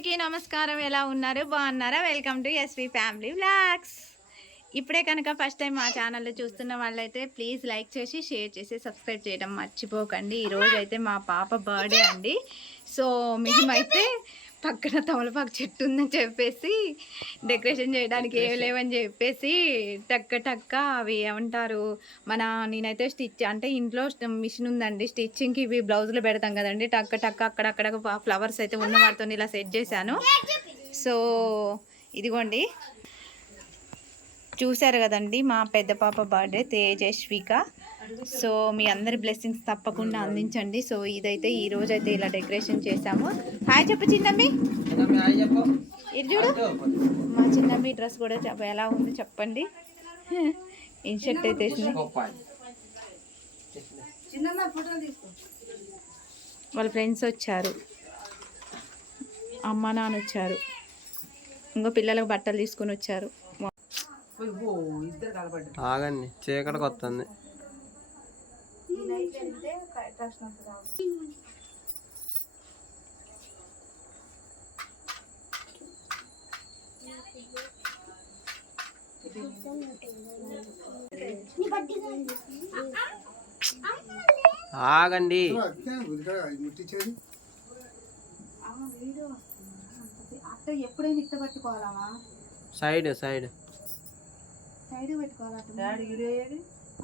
అందరికీ నమస్కారం. ఎలా ఉన్నారు? బాగున్నారా? Welcome to SV family vlogs ఇప్పుడే కనుక ఫస్ట్ టైం మా ఛానల్లో చూస్తున్న వాళ్ళైతే ప్లీజ్ లైక్ చేసి షేర్ చేసి సబ్స్క్రైబ్ చేయడం మర్చిపోకండి. ఈరోజు అయితే మా పాప బర్త్డే అండి. సో మేమైతే పక్కన తమలపాకు చెట్టు ఉందని చెప్పేసి డెకరేషన్ చేయడానికి ఏమి లేవని చెప్పేసి టక్క టక్క అవి ఏమంటారు? మన నేనైతే స్టిచ్ అంటే ఇంట్లో మిషన్ ఉందండి. స్టిచ్చింగ్కి ఇవి బ్లౌజులు పెడతాం కదండి. టక్క టక్క అక్కడక్కడ ఫ్లవర్స్ అయితే ఉన్న వాటితో ఇలా సెట్ చేశాను. సో ఇదిగోండి. చూశారు కదండి మా పెద్ద పాప బర్త్డే తేజస్విక సో మీ అందరి బ్లెస్సింగ్స్ తప్పకుండా అందించండి. సో ఇదైతే ఈ రోజు అయితే ఇలా డెకరేషన్ చేశాము. హాయ్ చెప్పు చిన్నమ్మి. ఇది చూడు. మా చిన్నమ్మి డ్రెస్ కూడా చెప్ప ఎలా ఉంది చెప్పండి. ఇన్ షర్ట్ అయితే. వాళ్ళ ఫ్రెండ్స్ వచ్చారు. అమ్మ నాన్న వచ్చారు. ఇంకో పిల్లలకు బట్టలు తీసుకొని వచ్చారు. ఆగండి చీకటికి వస్తుంది. ఆగండి. ముట్టించేది అత్త ఎప్పుడైనా ఇట్ట పట్టుకోవాలా సైడ్ సైడ్. సైడ్ పెట్టుకోవాలి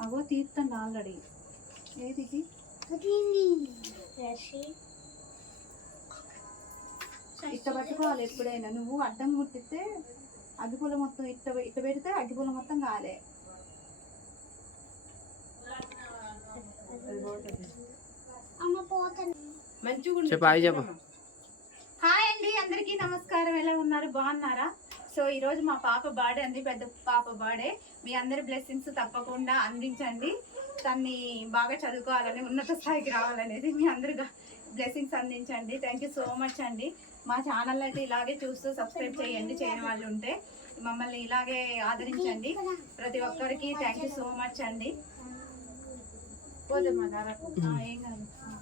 అగో తీర్థండి ఆల్రెడీ. ఏది? ఇట్ట పట్టుకోవాలి ఎప్పుడైనా. నువ్వు అడ్డం ముట్టితే అగ్గిపుల్ల మొత్తం ఇట్ట ఇట్ట పెడితే అగ్గిపుల్ల మొత్తం కాలే. చెప్పు. హాయ్ అండి అందరికీ నమస్కారం. ఎలా ఉన్నారు? బాగున్నారా? సో ఈ రోజు మా పాప బర్త్డే అండి పెద్ద పాప బర్త్డే. మీ అందరి బ్లెస్సింగ్స్ తప్పకుండా అందించండి. తన్ని బాగా చదువుకోవాలని ఉన్నత స్థాయికి రావాలనేది మీ అందరు బ్లెస్సింగ్స్ అందించండి. థ్యాంక్ యూ సో మచ్ అండి. మా ఛానల్ అయితే ఇలాగే చూస్తూ సబ్స్క్రైబ్ చేయండి. చేయని వాళ్ళు ఉంటే మమ్మల్ని ఇలాగే ఆదరించండి. ప్రతి ఒక్కరికి థ్యాంక్ యూ సో మచ్ అండి. ఏం కాదు. ఆ.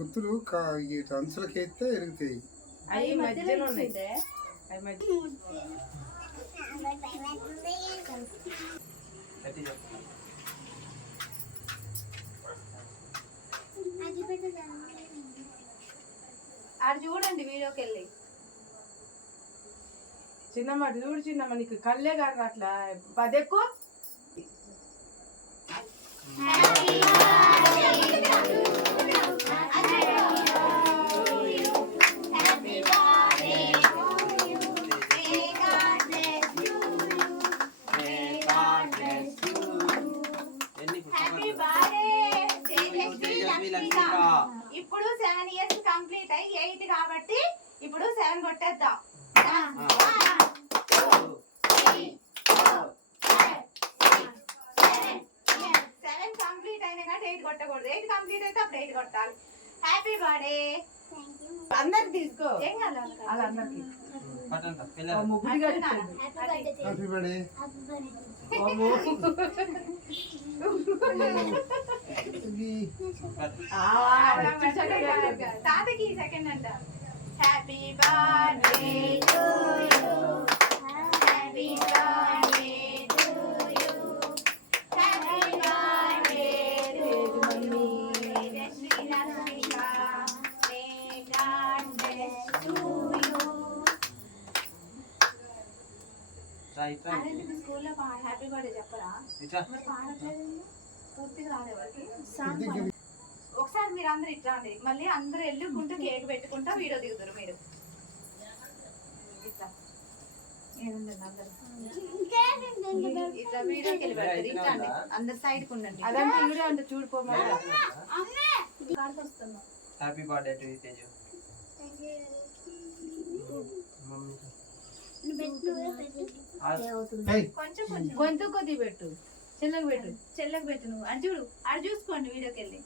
ఒత్తులు కా ఈ అంచులకి ఎత్తే ఎరుగుతాయి. అవి మధ్యలో ఉన్నాయి ఆడు చూడండి వీడియోకి వెళ్ళి చిన్నమ్మ అటు చూడు చిన్నమ్మ నీకు కళ్ళే కాదు అట్లా. పదెక్కు ఇప్పుడు సెవెన్ ఇయర్స్ కంప్లీట్ అయ్యి ఎయిట్ కాబట్టి ఇప్పుడు సెవెన్ కొట్టేద్దాం సెవెన్ కంప్లీట్ అయినా కానీ ఎయిట్ కొట్టకూడదు ఎయిట్ ఎయిట్ కొట్టాలి. హ్యాపీ బర్త్డే అందరికి తీసుకో. ఏం కాదు వాళ్ళందరికి. ముగ్గురు కడుతుంది హ్యాపీ బర్త్డే తాతకి సెకండ్ అంట. Happy birthday to you happy birthday to you happy birthday to you Shri Narasimha may God bless to you అదే మీకు స్కూల్లో హ్యాపీ బర్త్డే చెప్పరా మరి పాడట్లేదు పూర్తిగా రాలేవారికి సాంగ్ పాడు. ఒకసారి మీరు అందరు ఇట్లా అండి మళ్ళీ అందరు వెళ్ళుకుంటూ కేక్ పెట్టుకుంటా వీడియో దిగుతారు మీరు. ఇట్లా. ఏముందండి అందరు? ఇట్లా వీడియోకి వెళ్ళి పెడతారు ఇట్లా అండి అందరు సైడ్కు ఉండండి. అదంటే ఈడే అంటే చూడిపోమా? కాడికి వస్తున్నాం హ్యాపీ బర్త్డే టు తేజు ఏయ్, కొంచెం కొంచెం. గొంతు కొద్ది పెట్టు. చెల్లకి పెట్టు. చెల్లెకి పెట్టు నువ్వు. అది చూడు. అది చూసుకోండి వీడియోకి వెళ్ళి.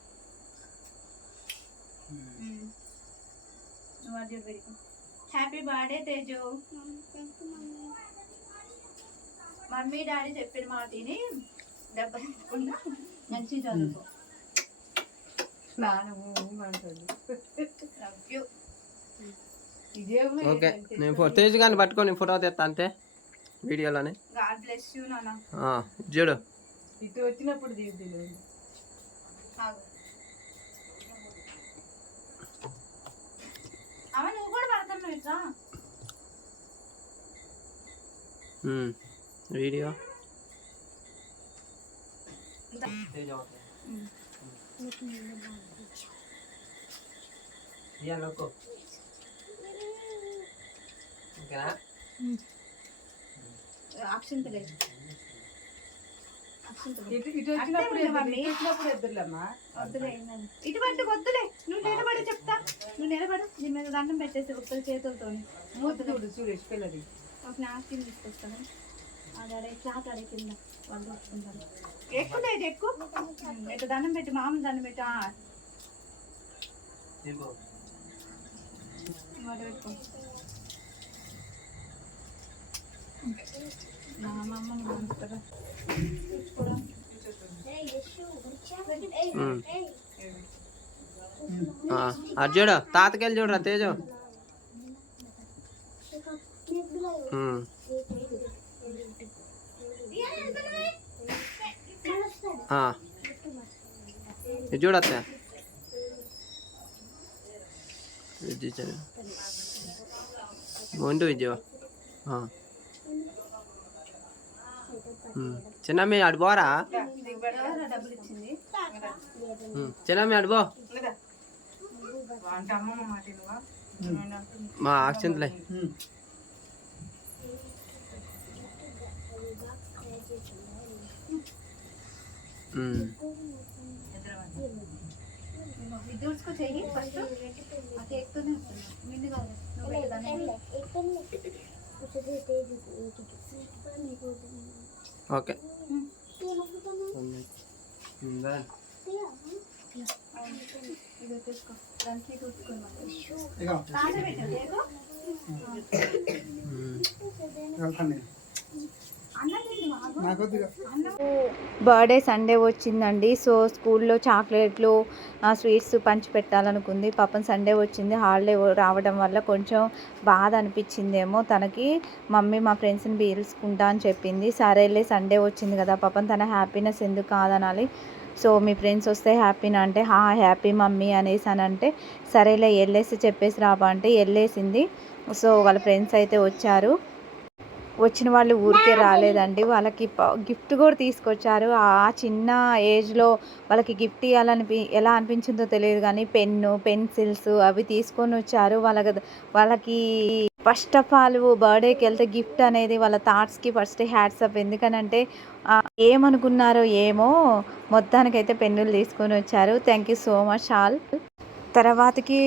Happy birthday Teju. Mummy daddy చెప్పిన మాటిని దెబ్బ తినకుండా మంచి చదువుకో. ఓకే నేను ఫో తేజ్ గాని పట్టుకొని ఫోటో తెస్తా అంతే వీడియోలోనే. గాడ్ బ్లెస్ యూ నాన్న. ఆ, చూడు. ఇటు వచ్చినప్పుడు దిగుతుంది ఆగు. అమ్మ నువ్వు ఉమ్, వీడియో? ఓకేనా. ఇటు వద్దులే ఏంటని. ఇటు పట్టు వద్దులే. నువ్వు నిలబడి చెప్తా. నువ్వు నిలబడు. దీని మీద దండం పెట్టేసి ఒక్కరి చేతులతో మూతి చూడు సురేష్ పిల్లది ఒక నాస్టిన్ తీసుకొస్తాను. అది అడే క్లాత్ అడే కింద వాళ్ళు కొట్టుకుంటారు ఎక్కువ లేదు ఎక్కువ. ఇటు దండం పెట్టి మామూలు దండం పెట్టి ఆ, ఇవాళ పెట్టుకో. నా అమ్మమ్మని పంపుతారా చూడు తాతకెళ్ళి చూడరా తేజు. ఇది చూడత్తా ముందు విద్య పోరా? ఎవరా డబ్బులు ఇచ్చింది? ఉమ్, చిన్నమ్మి అటు అమ్మమ్మ మాట. మా అక్షంతలే ఉమ్. ఉమ్. ఇది చూసుకో చెయ్యి ఫస్ట్ ఆ కేక్తోనే వస్తుంది మిండి కాదు నువ్వు పెట్టదాన్ని ఓకే ఉందా? ఇది తీసుకో దానికి బర్త్డే సండే వచ్చిందండి. సో స్కూల్లో చాక్లెట్లు స్వీట్స్ పంచి పెట్టాలనుకుంది. పాపం సండే వచ్చింది. హాలిడే రావడం వల్ల కొంచెం బాధ అనిపించిందేమో తనకి. మమ్మీ మా ఫ్రెండ్స్ని పీల్చుకుంటా అని చెప్పింది. సరేలే సండే వచ్చింది కదా. పాపం తన హ్యాపీనెస్ ఎందుకు కాదనాలి? సో మీ ఫ్రెండ్స్ వస్తే హ్యాపీనా అంటే హా హ్యాపీ మమ్మీ అనేసి అని అంటే సరేలే వెళ్ళేసి చెప్పేసి రాబా అంటే వెళ్ళేసింది సో వాళ్ళ ఫ్రెండ్స్ అయితే వచ్చారు. వచ్చిన వాళ్ళు ఊరికే రాలేదండి. వాళ్ళకి గిఫ్ట్ కూడా తీసుకొచ్చారు. ఆ చిన్న ఏజ్లో వాళ్ళకి గిఫ్ట్ ఇవ్వాలనిపి ఎలా అనిపించిందో తెలియదు కానీ పెన్ను పెన్సిల్స్ అవి తీసుకొని వచ్చారు. వాళ్ళకి వాళ్ళకి ఫస్ట్ ఆఫ్ ఆల్ బర్త్డేకి వెళ్తే గిఫ్ట్ అనేది వాళ్ళ థాట్స్కి ఫస్ట్ హ్యాట్సప్ ఎందుకనంటే ఏమనుకున్నారో ఏమో మొత్తానికైతే పెన్నులు తీసుకొని వచ్చారు. Thank you so much all. తర్వాతకి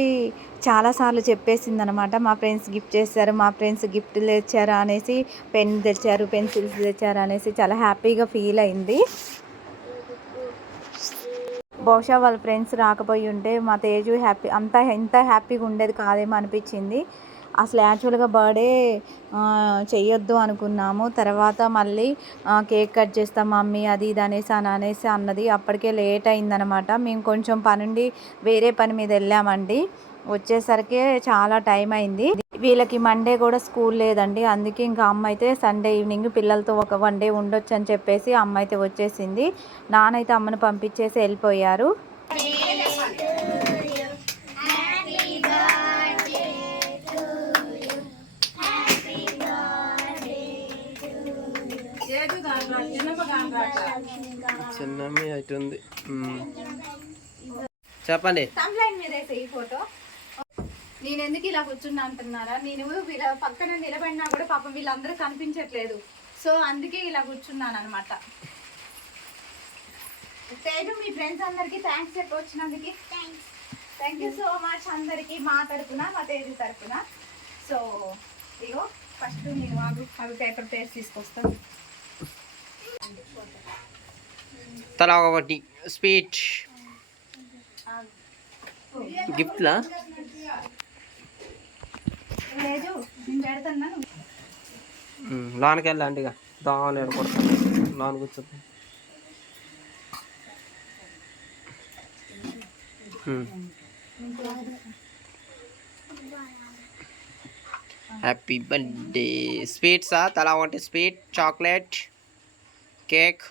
చాలాసార్లు చెప్పేసింది అనమాట మా ఫ్రెండ్స్ గిఫ్ట్ చేశారు మా ఫ్రెండ్స్ గిఫ్ట్ తెచ్చారు? అనేసి పెన్ తెచ్చారు పెన్సిల్స్ తెచ్చారు అనేసి చాలా హ్యాపీగా ఫీల్ అయింది. బహుశా వాళ్ళ ఫ్రెండ్స్ రాకపోయి ఉంటే మా తేజు హ్యాపీ అంత ఎంత హ్యాపీగా ఉండేది కాదేమో అనిపించింది. అసలు యాక్చువల్గా బర్త్డే చేయొద్దు అనుకున్నాము. తర్వాత మళ్ళీ కేక్ కట్ చేస్తాం మమ్మీ అది ఇది అనేసి అని అనేసి అన్నది అప్పటికే లేట్ అయిందనమాట. మేము కొంచెం పనుండి వేరే పని మీద వెళ్ళామండి. వచ్చేసరికి చాలా టైం అయింది. వీళ్ళకి మండే కూడా స్కూల్ లేదండి. అందుకే ఇంకా అమ్మ అయితే సండే ఈవినింగ్ పిల్లలతో ఒక వన్ డే ఉండొచ్చు అని చెప్పేసి అమ్మ అయితే వచ్చేసింది. నానైతే అమ్మని పంపించేసి వెళ్ళిపోయారు. చిన్నమ్మి అటు ఉంది. చెప్పండి. లైన్ మీద వేసే ఈ ఫోటో. నేను ఎందుకు ఇలా కూర్చున్నా అంటున్నారా? నేను వీళ్ళ పక్కన నిలబడినా కూడా పాపం వీళ్ళందరూ కనిపించట్లేదు. సో అందుకే ఇలా కూర్చున్నాను అనమాట తేజు మీ ఫ్రెండ్స్ అందరికి. థ్యాంక్స్ చెప్పి వచ్చినందుకు థ్యాంక్ యూ సో మచ్ అందరికి మా తరపున మా తేజు తరపున. సో ఇగో ఫస్ట్ నేను అవి అవి పేపర్ పేర్స్ తీసుకొస్తాను. తలా ఒకటి స్వీట్ గిఫ్ట్లా లేదు నేను పెడతాను ఉమ్, లోనికి వెళ్ళండి ఇక దోమలు కొడతాను లోన కూర్చోద్దాం హ్యాపీ బర్త్డే స్వీట్సా తలా ఒకటి స్వీట్ చాక్లెట్ కేక్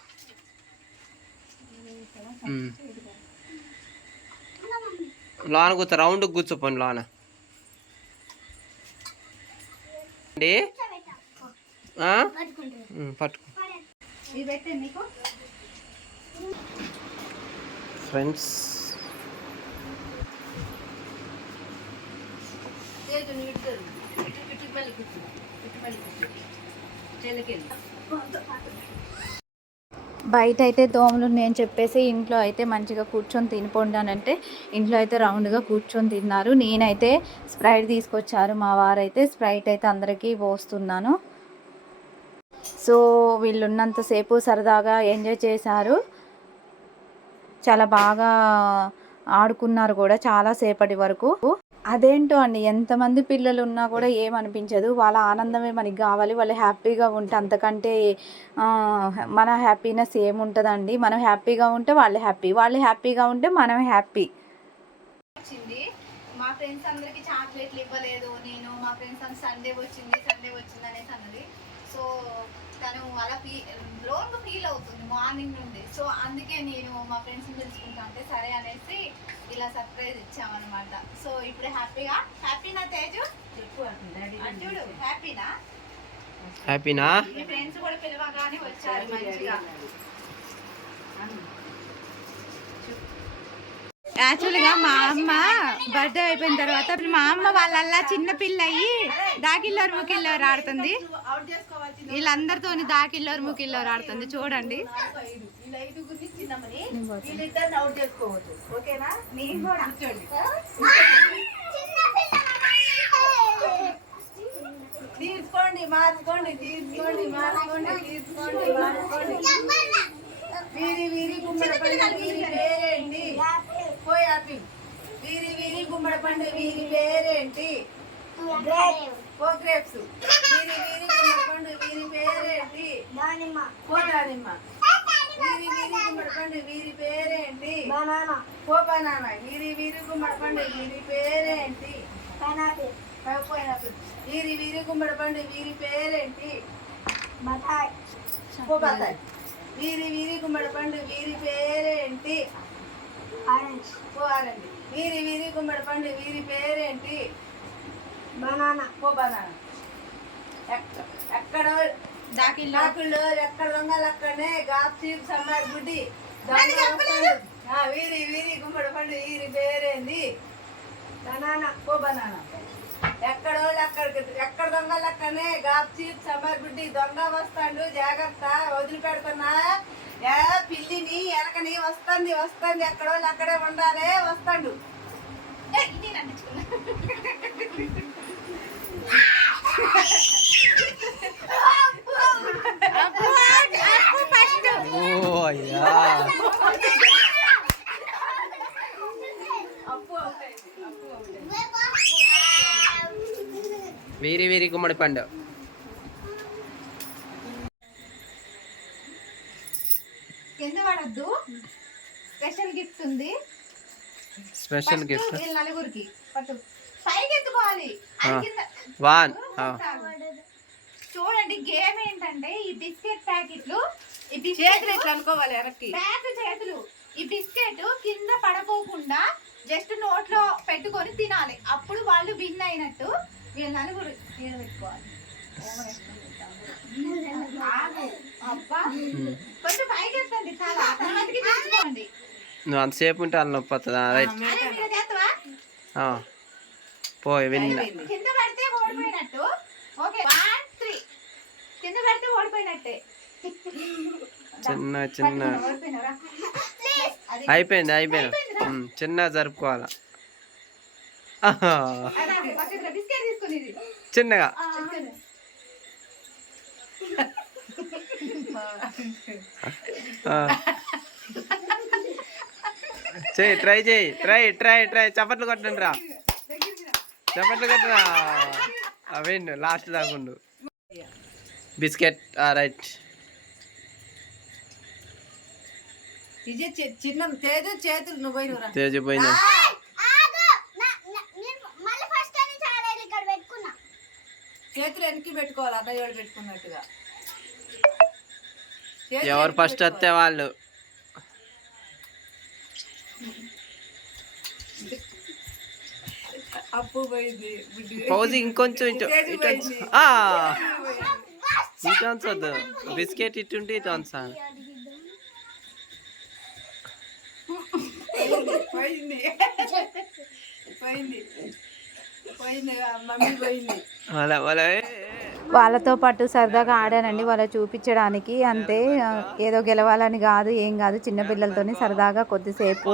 లోన కూర్చో రౌండ్ కూర్చోపోండి లోన. అండి ఆ? ఉమ్, పట్టుకో. ఫ్రెండ్స్. బయట అయితే దోమలు నేను చెప్పేసి ఇంట్లో అయితే మంచిగా కూర్చొని తినిపోండానంటే ఇంట్లో అయితే రౌండ్గా కూర్చొని తిన్నారు. నేనైతే స్ప్రైట్ తీసుకొచ్చారు మా వారైతే. స్ప్రైట్ అయితే అందరికీ పోస్తున్నాను. సో వీళ్ళు ఉన్నంతసేపు సరదాగా ఎంజాయ్ చేశారు. చాలా బాగా ఆడుకున్నారు కూడా చాలా సేపటి వరకు. అదేంటో అండి ఎంతమంది పిల్లలు ఉన్నా కూడా ఏమనిపించదు. వాళ్ళ ఆనందమే మనకి కావాలి. వాళ్ళు హ్యాపీగా ఉంటే అంతకంటే మన హ్యాపీనెస్ ఏముంటుందండి? మనం హ్యాపీగా ఉంటే వాళ్ళు హ్యాపీ. వాళ్ళు హ్యాపీగా ఉంటే మనం హ్యాపీ. వచ్చింది. మా ఫ్రెండ్స్ అందరికి చాక్లెట్లు ఇవ్వలేదు. నేను మా ఫ్రెండ్స్ అందరు సండే వచ్చింది సండే వచ్చింది అనేసి అన్నది. సో తను అలా ఫీ లోన్గా ఫీల్ అవుతుంది. మార్నింగ్ నుండి. సో అందుకే నేను మా ఫ్రెండ్స్ని తెలుసుకుంటా అంటే సరే అనేసి ఇలా సర్ప్రైజ్ ఇచ్చామన్నమాట. సో ఇప్పుడు హ్యాపీగా? హ్యాపీనా తేజు? అటు చూడు హ్యాపీనా? హ్యాపీనా? మీ ఫ్రెండ్స్ కూడా పిలవగానే వచ్చారు మంచిగా. యాక్చువల్గా మా అమ్మ బర్త్డే అయిపోయిన తర్వాత మా అమ్మ వాళ్ళల్లా చిన్న పిల్ల అయ్యి దాకిల్లోరు ముకిల్లోరు ఆడుతుంది. వీళ్ళందరితో దాకిల్లోరు ముకిల్లోరు ఆడుతుంది. చూడండి. తీసుకోండి మార్చుకోండి తీసుకోండి మార్చుకోండి తీసుకోండి మార్చుకోండి. వీరి వీరి గుమ్మడి పండు వీరి పేరేంటి? పోయి ఆపి. వీరి వీరి గుమ్మడి పండు వీరి పేరేంటి? పో గ్రేప్స్ వీరి వీరి గుమ్మడి పండు వీరి పేరేంటి? పో దానిమ్మ. వీరి వీరి గుమ్మడి పండు వీరి పేరేంటి? పో బనానా. వీరి వీరి గుమ్మడి పండు వీరి పేరేంటి? వీరి వీరి గుమ్మడి పండు వీరి పేరేంటి? పో బత్తాయి వీరి వీరి గుమ్మడి పండు వీరి పేరేంటి? పో ఆరండి వీరి వీరి గుమ్మడి పండు వీరి పేరేంటి? బనానా. పో బనానా. ఎక్క- ఎక్కడో దాకిల్లో. లాకుల్లో ఎక్కడ దొంగలు అక్కడనే గాప్సీ సమ్మారు గుడ్డి. వీరి వీరి గుమ్మడి పండు వీరి పేరేంది? బనానా. పో బనానా. ఎక్కడో అక్కడికి ఎక్కడ దొంగలు అక్కడనే గాప్సీ సమ్మారు గుడ్డి దొంగ వస్తాడు జాగ్రత్త వదిలిపెడుతున్నా ఏ ఎలకని వస్తుంది వస్తుంది. ఎక్కడో అక్కడే ఉండాలే వస్తాడు. వీరి వీరి గుమ్మడి పండు. కింద పడద్దు. స్పెషల్ గిఫ్ట్ ఉంది. Special gift? వీళ్ళ నలుగురికి. పట్టు పైకి ఎత్తుకోవాలి వన్ చూడండి గేమ్ ఏంటంటే ఈ బిస్కెట్ ప్యాకెట్లు. ఈ చేతులు ఇట్లా అనుకోవాలి వెనక్కి బ్యాక్ చేతులు. ఈ బిస్కెట్ కింద పడపోకుండా జస్ట్ నోట్లో పెట్టుకొని తినాలి. అప్పుడు వాళ్ళు విన్ అయినట్టు వీళ్ళ నలుగురు పెట్టుకోవాలి. నువ్వు అంతసేపు ఉంటే వాళ్ళు నొప్పి వస్తుందా రైట్. పోయి విన్ కింద పడితే ఓడిపోయినట్టు. Okay one three. కింద పడితే ఓడిపోయినట్టే. చిన్న చిన్న. అయిపోయింది అయిపోయింది. చిన్న జరుపుకోవాలా. చిన్నగా. చెయ్యి ట్రై చేయి ట్రై ట్రై ట్రై చప్పట్లు కొట్టండి రా. చప్పట్లు కొట్టరా? అవే లాస్ట్ దాకుండు బిస్కెట్ రైట్. చిన్న తేజు చేతులు నువ్వు. తేజ పోయినా చేతులు వెనక్కి పెట్టుకోవాలి అన్నయ్య వాడు పెట్టుకున్నట్టుగా. చేతులు ఎవరు ఫస్ట్ వస్తే వాళ్ళు. పౌజ్ ఇంకొంచెం ఇటు ఇటు ఇటు అన్సొద్దు బిస్కెట్ ఇటుంటే ఇటు అన్సాను పోయింది. పోయింది. పోయింది. మమ్మీ పోయింది. వాళ్ళ వాళ్ళ వాళ్ళతో పాటు సరదాగా ఆడానండి. వాళ్ళ చూపించడానికి అంతే. ఏదో గెలవాలని కాదు ఏం కాదు. చిన్నపిల్లలతోని సరదాగా కొద్దిసేపు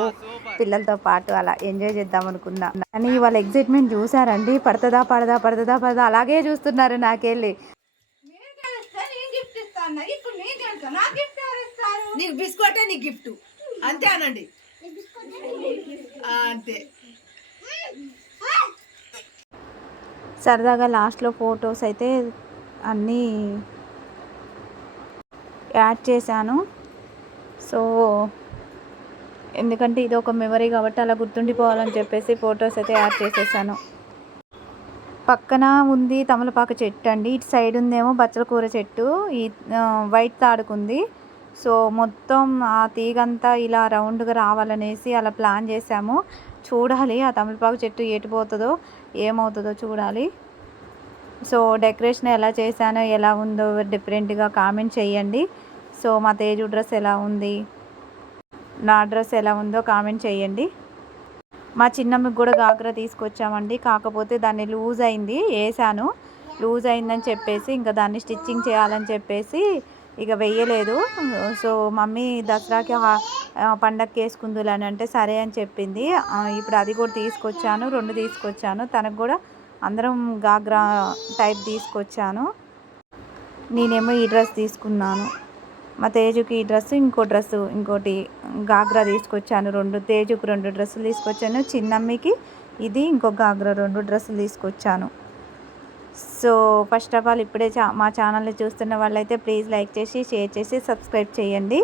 పిల్లలతో పాటు అలా ఎంజాయ్ చేద్దాం అనుకున్నా. కానీ వాళ్ళ ఎగ్జైట్మెంట్ చూసారండి పడుతుందా పడదా పడతదా పడదా? అలాగే చూస్తున్నారు నాకెళ్ళి. నీకు బిస్కెటే నీ గిఫ్ట్. అంతే అనండి. అంతే. సరదాగా లాస్ట్లో ఫొటోస్ అయితే అన్నీ యాడ్ చేశాను. సో ఎందుకంటే ఇది ఒక మెమరీ కాబట్టి అలా గుర్తుండిపోవాలని చెప్పేసి ఫొటోస్ అయితే యాడ్ చేసేసాను. పక్కన ఉంది తమలపాకు చెట్టు అండి. ఇటు సైడ్ ఉందేమో బచ్చల కూర చెట్టు. ఈ వైట్ తాడుకుంది సో మొత్తం ఆ తీగంతా ఇలా రౌండ్గా రావాలనేసి అలా ప్లాన్ చేసాము చూడాలి ఆ తమలపాకు చెట్టు ఎటు పోతుందో. ఏమవుతుందో చూడాలి. సో డెకరేషన్ ఎలా చేశానో ఎలా ఉందో డిఫరెంట్గా కామెంట్ చేయండి. సో మా తేజు డ్రెస్ ఎలా ఉంది? నా డ్రెస్ ఎలా ఉందో కామెంట్ చేయండి. మా చిన్నమ్మకి కూడా గాగ్రా తీసుకొచ్చామండి. కాకపోతే దాన్ని లూజ్ అయింది వేసాను లూజ్ అయిందని చెప్పేసి ఇంకా దాన్ని స్టిచ్చింగ్ చేయాలని చెప్పేసి ఇక వెయ్యలేదు. సో మమ్మీ దసరాకి పండగకి వేసుకుందులు అని అంటే సరే అని చెప్పింది. ఇప్పుడు అది కూడా తీసుకొచ్చాను రెండు తీసుకొచ్చాను. తనకు కూడా అందరం గాగ్రా టైప్ తీసుకొచ్చాను. నేనేమో ఈ డ్రెస్ తీసుకున్నాను. మా తేజుకి ఈ డ్రెస్ ఇంకో డ్రెస్ ఇంకోటి గాగ్రా తీసుకొచ్చాను రెండు తేజుకు రెండు డ్రెస్సులు తీసుకొచ్చాను. చిన్నమ్మకి ఇది ఇంకో గాగ్రా రెండు డ్రెస్సులు తీసుకొచ్చాను. సో ఫస్ట్ ఆఫ్ ఆల్ ఇప్పుడే చా మా ఛానల్ని చూస్తున్న వాళ్ళైతే ప్లీజ్ లైక్ చేసి షేర్ చేసి సబ్స్క్రైబ్ చేయండి.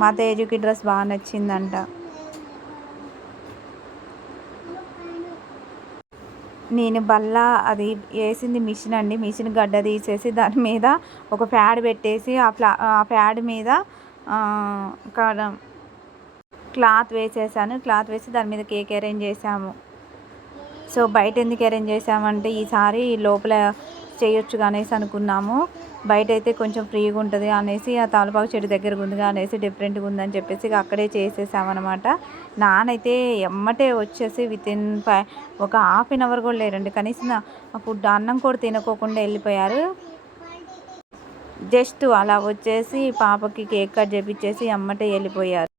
మా తేజుకి డ్రెస్ బాగా నచ్చిందంట. నేను బల్ల అది వేసింది మిషన్ అండి. మిషన్ గడ్డ తీసేసి దాని మీద ఒక ప్యాడ్ పెట్టేసి ఆ ఫ్లా ఆ ప్యాడ్ మీద ఆ, క్లాత్ వేసేసాను. క్లాత్ వేసి దాని మీద కేక్ అరేంజ్ చేసాము సో బయట ఎందుకు అరేంజ్ చేసామంటే ఈసారి లోపల చేయొచ్చు అనేసి అనుకున్నాము. బయట అయితే కొంచెం ఫ్రీగా ఉంటుంది అనేసి ఆ తాలపాకు చెట్టు దగ్గర ఉంది అనేసి డిఫరెంట్గా ఉందని చెప్పేసి అక్కడే చేసేసామన్నమాట. నానైతే ఎమ్మటే వచ్చేసి విత్ ఇన్ ఫైవ్ ఒక హాఫ్ అన్ అవర్ కూడా లేరండి కనీసం ఫుడ్ అన్నం కూడా తినకోకుండా వెళ్ళిపోయారు. జస్ట్ అలా వచ్చేసి పాపకి కేక్ కట్ చేపించేసి అమ్మటే వెళ్ళిపోయారు.